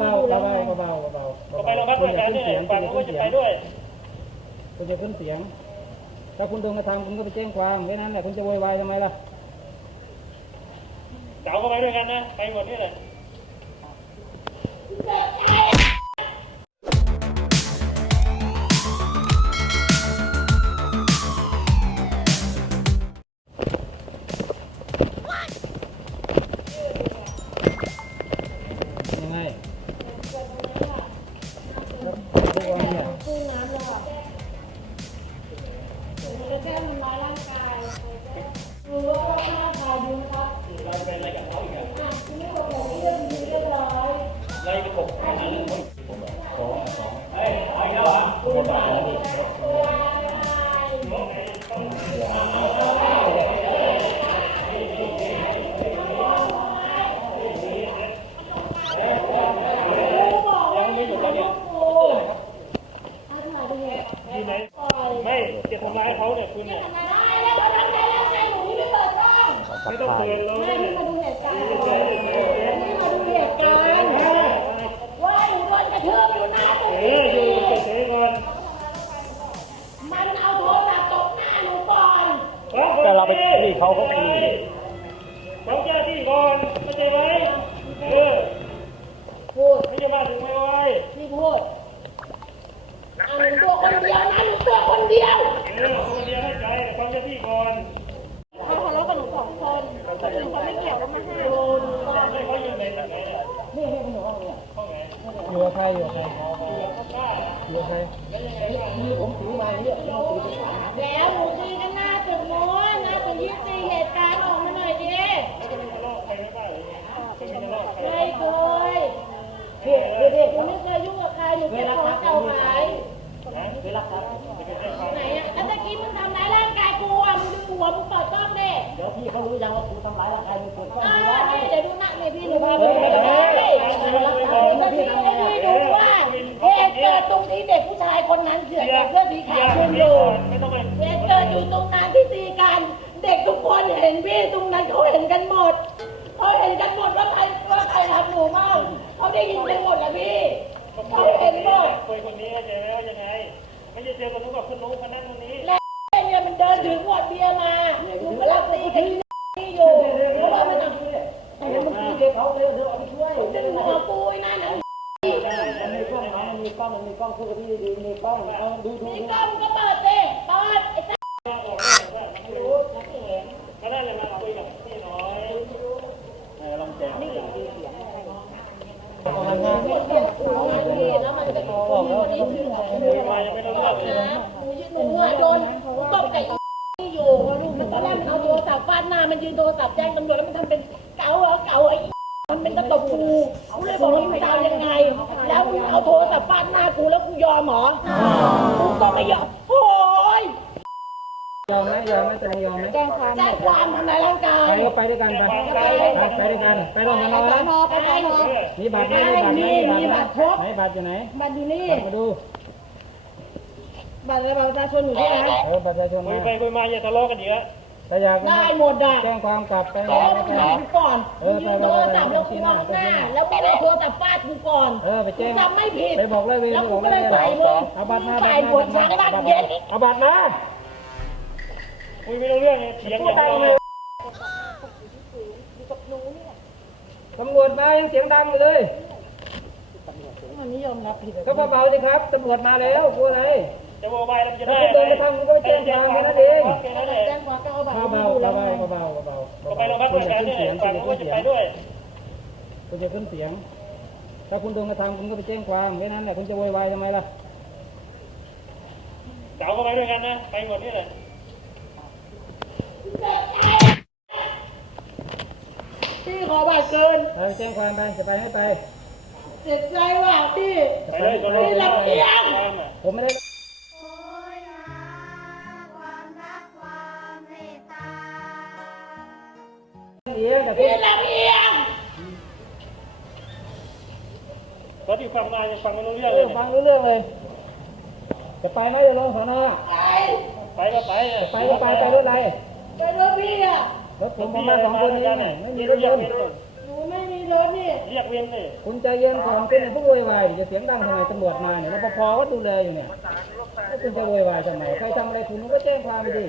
เบาเบาเบาเบาก็ไปโรงพักคุด้วยอย่ากันขึ้นนี่เสียงฝั่งคุณนู้อนย่าก็ขึ้นจะเสียคุณไปด้วยจะขึ้นเสียง ถ้าคุณโดนกระทำคุณก็ไปแจ้งความไม่นั้นแหละคุณจะโวยวายทำไมล่ะเก๋าก็ไปด้วยกันนะ ไปหมดนี่แหละ เดียวนะหนูตัวคนเดียวเออคนเดียวให้ใจแต่ฟังเจ้าพี่ก่อนเขาทะเลาะกับหนูสองคนคนอื่นเขาไม่เกี่ยวแล้วมาห้ามให้เขาอยู่ในไหนนี่นี่นี่มันอยู่ห้องเนี่ยห้องไหนอยู่กับใครอยู่กับใคร นเห็นพี่ตรงนั้นเขาเห็นกันหมดเขาเห็นกันหมดว่าใครว่าใครทำหนูบ้างเขาได้ยินกันหมดแล้วพี่เขาเห็นหมดคุยคนนี้เข้าใจไหมว่ายังไง ไม่ใช่เจอคนนู้นกับคนนู้นคนนั้นคนนี้แล้วไอ้เนี่ยมันเดินถือขวดเบียร์มาหนูก็รับตีกันที่อยู่เพราะว่ามันเอาไอ้เมื่อกี้เด็กเขาเร็วเดี๋ยวเอาไปช่วยดึงหัวปูไอ้นั่นน่ะมันมีกล้องนะมันมีกล้องมันมีกล้องคุยกับพี่ดีๆมีกล้องเอาดูดูมีดู กล้องก็เปิดสิเปิดไอ้จ้า ไม่รู้ก็ได้เลยมาคุยกับพี่น้อยลองแจก ประมาณนั้น พี่แล้วมันจะบอกแล้วนี่คือของหนู มายังไม่รู้เรื่องเลย นะหนูยืนหนูอะโดนตบกับที่อยู่มันตอนแรกมันเอาโท รศัพท์ฟาดหน้ามันยืนโทรศัพท์แจ้งตำรวจแล้วมันทำเป็นเก๋าเหรอเก๋าไอ้มันเป็นตะตบกูกูเลยบอกว่ามึงจะเอายังไง แล้วมึงเอาโทรศัพท์ฟาดหน้ากูแล้วกูยอมเหรอกูก็ไม่ยอมโอ้ยยอมไหมยอมไหมจะยอมไหมแจ้งความแจ้งความทำร้ายร่างกาไปยก็ไปด้วยกันไปไปด้วยกันไปโรงพยาบาลไปนะไปไปมีบัตรไหมมีบัตรไหมมีบัตรไหมไหนบัตรอยู่ไหนบัตรอยู่นี่มาดูบัตรอะไรบัตรประชาชนอยู่ที่ไหนเออบัตรประชาชนคุยไปคุยมาอย่าทะเลาะกันเยอะ ถ้าอยากได้หมดได้แจ้งความกลับไปแต่ว่ามึงถามกูก่อนมึงยืนโทรศัพท์แล้วกูมองหน้า แล้วมึงเอาโทรศัพท์ฟาดกูก่อนเออไปแจ้งจำไม่ผิดไปบอกเลยเวรแล้วบกูอกก็เลเลยยใส่มึงเอาบัตรมาใส่บทสังบัตรเย็นเอาบัตรมาคุยไม่รู้เรื่องไงเถียงพูอดย่างดังเดีเลยวยตำรวจมายังเสียงดังอยู่เลยมันนิยอมรับผิดก็เบาๆสิครับตำรวจมาแล้วกลัวอะไร จะโวยวายเราจะถ้าได้คุณโดนกระทำคุณก็ไปแจ้งความแค่นั้นเองแค่นั้นเองแจ้งความก็เอาบัตรเบาให้ๆดูแล้วเบาไงๆเบาๆเบาๆก็ไปโรงพักคุด้ณวยอย่ากันขึ้นเนี่เสียงยคุฝั่ณงอย่านู้ขึ้นนจะเสียงคุณจะไปด้วยขึ้นเสียง ถ้าคุณโดนกระทำคุณก็ไปแจ้งความแค่นั้นแหละคุณจะโวยวายทำไมล่ะเก๋าก็ไปด้วยกันนะไปหมดนี่แหละพี่ขอบัตรเกินไปแจ้งความไปจะไปไม่ไปเจ็บใจว่ะพี่ไปเลยก็เลยพี่ลำเอียงผมไม่ได้ รถที่ฟังมายังฟังไม่รู้เรื่องเอเลอยฟังรู้เรื่องเลย จะไปไหมจะลงสอนอไปไปก็ไปไปก็ไปไปรถอะไรไปด้วยพี่อะรถผมผมมาสองคนนี้เนี่ยไม่มีรถยนต์หนูไม่มีรถนี่เรียกเวียนเลยคุณใจเย็นก่อนเป็นผู้โวยวายจะเสียงดังทำไมตำรวจมาเนี่ยรปภก็ดูแลอยู่เนี่ยแล้วคุณจะโวยวายทำไมใครทำอะไรคุณก็แจ้งความไปดิ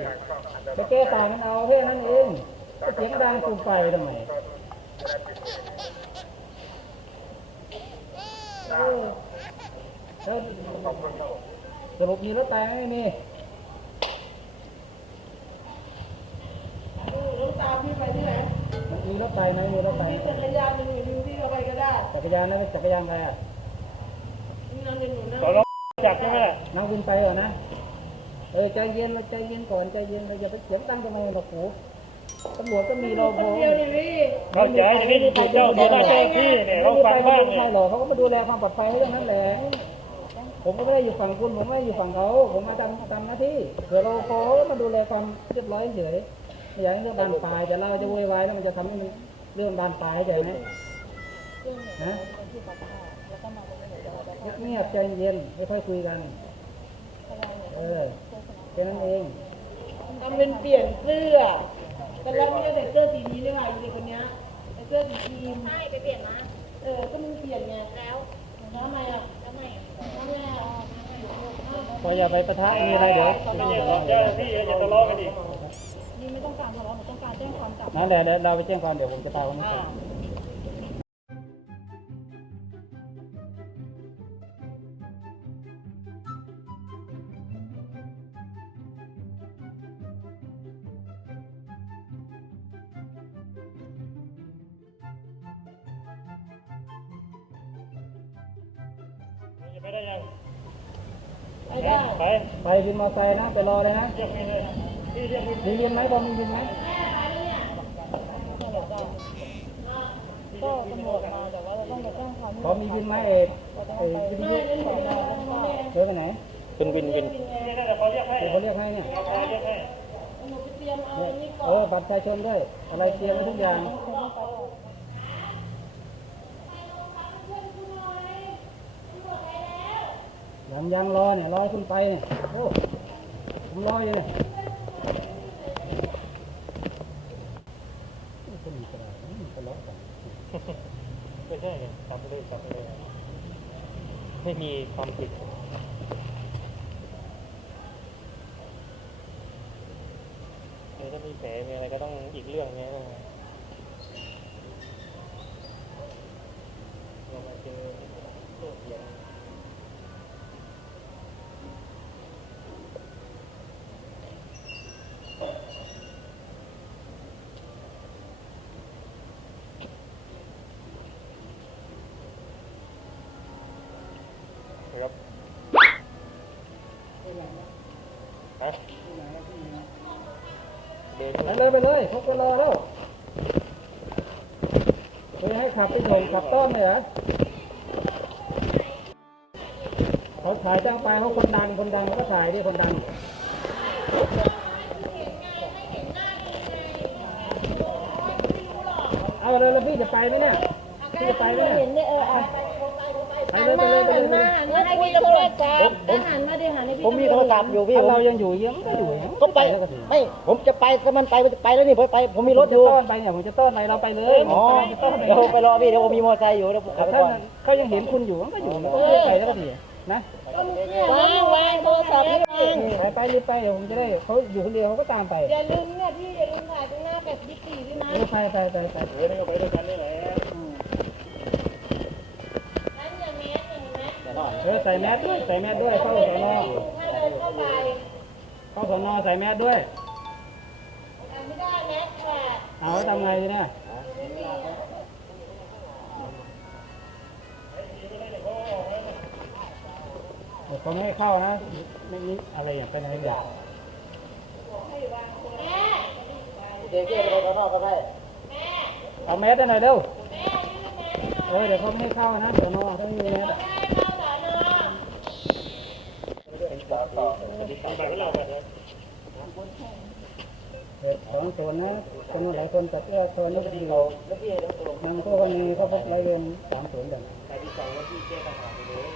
ไปแก้ต่างกันเอาแค่นั้นเองจะเสียงดังคุณไปทำไม เออแล้วสรุปมีรถตายไหมไม่มีรถตามพี่ไปที่ไหนมีรถตายไหมมีรถตายมีจักรยานหนึ่งอยู่ที่เราไปก็ได้ จักรยานนะจักรยานใครอะนั่งกันอยู่นะตอนเราจับใช่ไหมล่ะนั่งวินไปเหรอนะ เออใจเย็นใจเย็นก่อนใจเย็นเราจะไปเสียงดังทำไมหรอกโห ตำรวจก็มีรอคพนอเดียวนี่พี่เข้าใจแต่นี่ถูกเจ้าตัวหน้าเจ้าที่เนี่ยเขาฟังบ้างไม่เนี่ยหรอกเขาก็มาดูแลความปลอดภัยให้เท่านั้นแหละ ผมก็ไม่ได้อยู่ฝั่งคุณ ผมไม่ได้อยู่ฝั่งเขา ผมมาทำทำหน้าที่เผื่อเราเขามาดูแลความเรียบร้อยเฉยไม่อยากให้เรื่องบานปลายแต่เราจะโวยวายแล้วมันจะทำให้มันเรื่องบานปลายเข้าใจไหมนะเงียบๆใจเย็นค่อยๆคุยกัน เออแค่นั้นเองทำเป็นเปลี่ยนเสื้อ แต่แล้วไม่ได้ใส่เสื้อสีนี้นี่หว่าอยู่ในคนเนี้ยใส่เสื้อสีครีมใช่ไปเปลี่ยนมาเออ ก็มึงเปลี่ยนไง แล้วแล้วทำไมอะแล้วไม่อะทำไมอะพออย่าไปประทะมีอะไรเดี๋ยวไม่ใช่ของเจ้าที่จะทะเลาะกันอีกนี่ไม่ต้องการทะเลาะหนูต้องการแจ้งความจับนั่นแหละเดี๋ยวเราไปแจ้งความเดี๋ยวผมจะพาคนนี้ ไปได้ไปไปวินมอเตอร์ไซค์นะไปรอเลยนะเรียกเวียนเลยที่เรียกเวียนมีวินไหมบอมมีวินไหมก็ตำรวจมาแต่ว่าเราต้องไปแจ้งความพอมีวินไหมเอกเอกวิทยุไม่ได้หนูไม่ได้แม่เดินไปไหนเป็นวินวินนี่ได้แต่เขาเรียกให้เดี๋ยวเขาเรียกให้เนี่ยเขาเรียกให้หนูไปเตรียมเอาอันนี้ก่อเอนอบัตรประชาชนด้วยอะไรเตรียมไว้ทุกอย่าง ยังยังรอเนี่ยรอให้คุณไปเนี่ยโอ้ผมรออยู่เนี่ยคนนี้ก็ได้อืมทะเลาะกันไม่ใช่ไงจับไปเลยจับไปเลยไม่มีความผิดเดี๋ยถ้ามีแผลมีอะไรก็ต้องอีกเรื่องเนี้ย ไปเลยไปเลยเขาไปรอแล้วเคยให้ขับไปส่งขับต้อมเลยเหรอเขาถ่ายจ้างไปเขาคนดังคนดังก็ถ่ายดิคนดังเอาเลยแล้วพี่จะไปไหมเนี่ยพี่จะไปไหมเนี่ย ห็นเนี่ยเอออะไปเลยไปเลยไปหันมาหันมาให้คุยโทรศัพท์แล้วหันมาดิหันให้พี่ผมมีโทรศัพท์อยู่พี่ถ้าเรายังอยู่เยี่ยมก็อยู่อย่างนี้ก็ไปไม่ผมจะไปก็มันไปมันจะไปแล้วนี่ผมไป ผมมีรถอยู่ต้อนไปเนี่ยผมจะต้อนไปเราไปเลยอ๋อเดี๋ยวไปรอพี่เดี๋ยวผมมีมอเตอร์ไซค์อยู่เดี๋ยวผมขับไปก่อนเขายังเห็นคุณอยู่มันก็อยู่มันก็ไปแล้วก็ดีนะวางวางโทรศัพท์ให้วางไปไปรีบไปเดี๋ยวผมจะได้เขาอยู่คนเดียวเขาก็ตามไปอย่าลืมเนี่ยพี่อย่าลืมถ่ายตรงหน้าแบบบิ๊กซีด้วยนะเออไปไปไปไปเฮ้ยนี่ก็ไปด้วยกันนี่แหละ เออใส่แมสด้วยใส่แมสด้วยเข้าสอนอถ้าเดินเข้าไปเข้าสอนอใส่แมสด้วย ทำไม่ได้แมสค่ะเอาทำไงดีเนี่ยเดี๋ยวเขาไม่ให้เข้านะไม่มีอะไรอย่างไปไหนอย่างเดี๋ยวพี่ไปรถนอกก็ได้เอาแมสได้หน่อยเร็วเออเดี๋ยวเขาไม่ให้เข้านะสอนอถ้าไม่มีแมสอะมีบัตรให้เราแบบนี้ เด็กสองส่วนะคนหลายคนตัดเอื้อคนนักดีเรานางพวกนี้เขาพบไรเวรสามศูนย์เด่นใครที่สั่งว่าที่แก้ปัญหาเลย